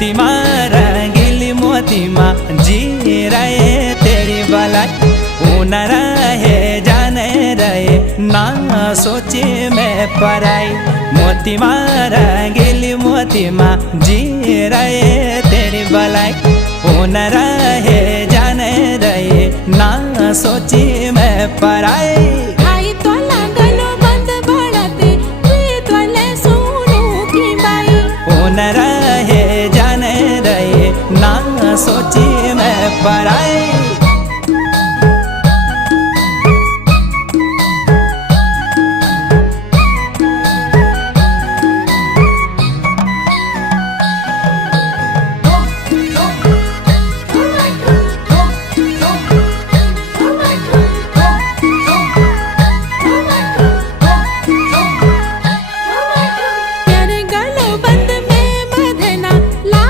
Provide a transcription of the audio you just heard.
मोती माँ रंगीली मोती माँ जी रहे तेरी भलाई। न रहे जाने रहे ना सोचे मैं पराई। मोती माँ रंगीली मोती माँ जी रहे तेरी भलाई। न रहे जाने रहे ना सोचे मैं पराई।